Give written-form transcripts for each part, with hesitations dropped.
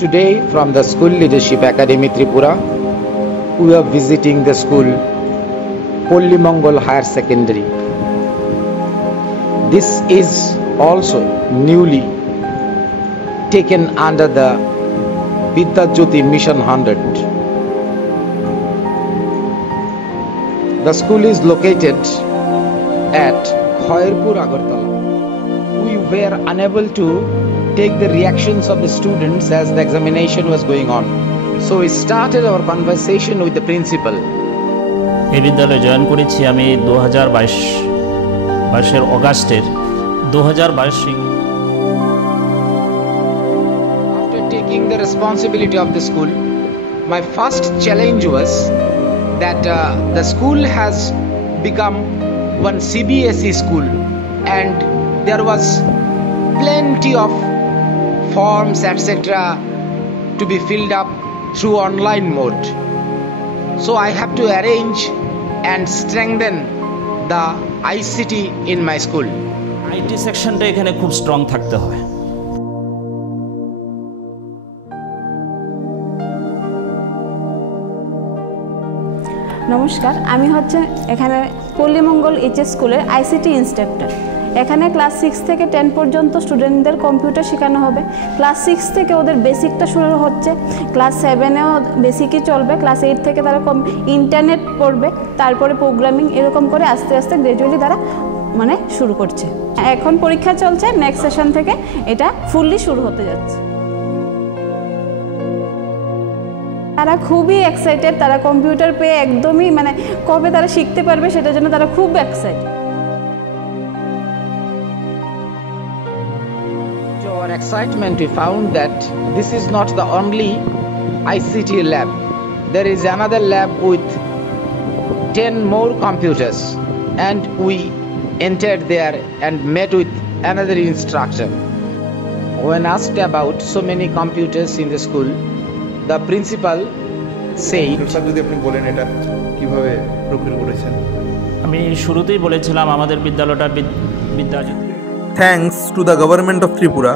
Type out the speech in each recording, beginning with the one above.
Today, from the School Leadership Academy Tripura, we are visiting the school Polli Mongol Higher Secondary. This is also newly taken under the Vidya Jyoti Mission 100. The school is located at Khairpur, Agartala. We were unable to take the reactions of the students as the examination was going on. So we started our conversation with the principal. এই বিদ্যালয়ে জয়েন করেছি আমি 2022 এর অগাস্টের 2022 After taking the responsibility of the school, my first challenge was that the school has become one CBSE school and there was plenty of forms etc. to be filled up through online mode. So I have to arrange and strengthen the ICT in my school. IT সেকশনটা এখানে খুব স্ট্রং থাকতে হয়। নমস্কার, আমি হচ্ছে এখানে পল্লী মঙ্গল এইচএস স্কুলের আইসিটি ইনস্ট্রাক্টর। এখানে ক্লাস 6 থেকে 10 পর্যন্ত স্টুডেন্টদের কম্পিউটার শেখানো হবে। ক্লাস 6 থেকে ওদের বেসিকটা শুরু হচ্ছে, ক্লাস 7এও বেসিকই চলবে, ক্লাস 8 থেকে তারা ইন্টারনেট পড়বে, তারপরে প্রোগ্রামিং, এরকম করে আস্তে আস্তে গ্র্যাজুয়ালি তারা শুরু করছে। এখন পরীক্ষা চলছে, নেক্সট সেশন থেকে এটা ফুললি শুরু হতে যাচ্ছে। তারা খুবই এক্সাইটেড, তারা কম্পিউটার পেয়ে একদমই কবে তারা শিখতে পারবে সেটার জন্য তারা খুব excited. To our excitement, we found that this is not the only ICT lab. There is another lab with 10 more computers, and we entered there and met with another instructor. When asked about so many computers in the school, the principal said, যদি আপনি বলেন এটা কিভাবে প্রক্রিয়া করেছেন। আমি শুরুতেই বলেছিলাম আমাদের বিদ্যালয়টা Vidyajyoti. Thanks to the government of Tripura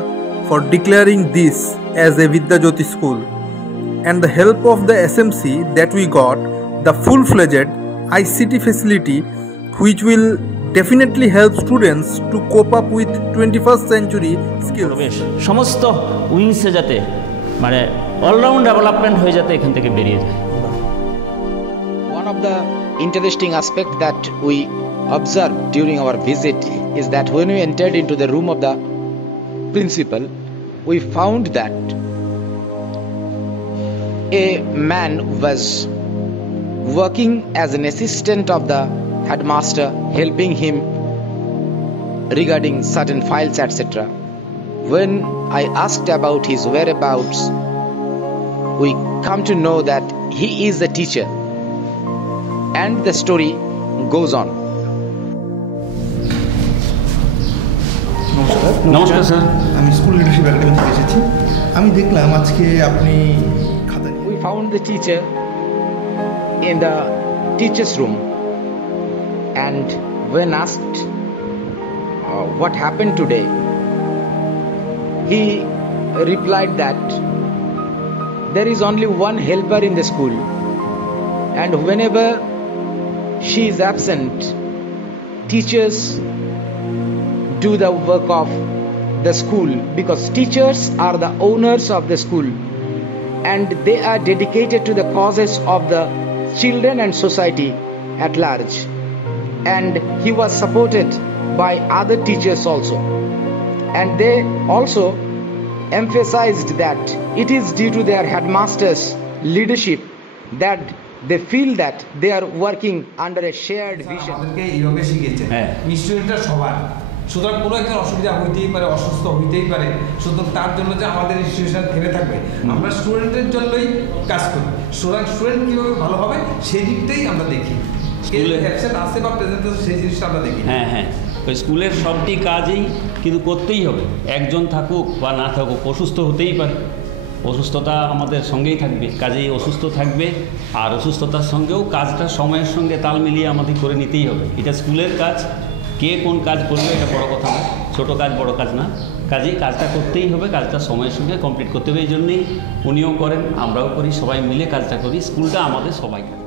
for declaring this as a Vidya Jyoti school, and the help of the SMC that we got the full-fledged ICT facility which will definitely help students to cope up with 21st century skills. সমস্ত উইংসে যাতে all-round development হয়ে যাতে এখান থেকে বেরিয়ে যায়। one of the interesting aspects that we observed during our visit is that when we entered into the room of the principal, we found that a man was working as an assistant of the headmaster, helping him regarding certain files etc. When I asked about his whereabouts, we come to know that he is a teacher, and the story goes on. নমস্কার স্যার, আমি school leadership academy থেকে এসেছি। আমি দেখলাম আজকে আপনি খাতা নিয়ে। We found the teacher in the teacher's room, and when asked what happened today, he replied that there is only one helper in the school, and whenever she is absent, teachers do the work of the school, because teachers are the owners of the school and they are dedicated to the causes of the children and society at large. And he was supported by other teachers also, and they also emphasized that it is due to their headmasters' leadership that they feel that they are working under a shared vision. আমাদেরকে এইভাবে শিখিয়েছে স্টুডেন্টরা সবার, সুতরাং কোনো একটা অসুবিধা হইতেই পারে, অসুস্থ হইতেই পারে, সুতরাং তার জন্য যে আমাদের ইনস্টিটিউশন থেমে থাকবে, আমরা স্টুডেন্টের জন্যই কাজ করি। সুতরাং স্টুডেন্ট কীভাবে ভালো হবে সেই দিকটাই আমরা দেখি, অ্যাবসেন্ট আছে বা প্রেজেন্ট আছে সেই জিনিসটা আমরা দেখি। হ্যাঁ, ওই স্কুলের সবটি কাজই কিন্তু করতেই হবে, একজন থাকুক বা না থাকুক, অসুস্থ হতেই পারে, অসুস্থতা আমাদের সঙ্গেই থাকবে, কাজেই অসুস্থ থাকবে, আর অসুস্থতার সঙ্গেও কাজটা সময়ের সঙ্গে তাল মিলিয়ে আমাদের করে নিতেই হবে। এটা স্কুলের কাজ, কে কোন কাজ করবে এটা বড় কথা না, ছোটো কাজ বড় কাজ না, কাজেই কাজটা করতেই হবে, কাজটা সময়ের সঙ্গে কমপ্লিট করতে হবে। এই জন্যেই উনিও করেন, আমরাও করি, সবাই মিলে কাজটা করি। স্কুলটা আমাদের সবাইকার।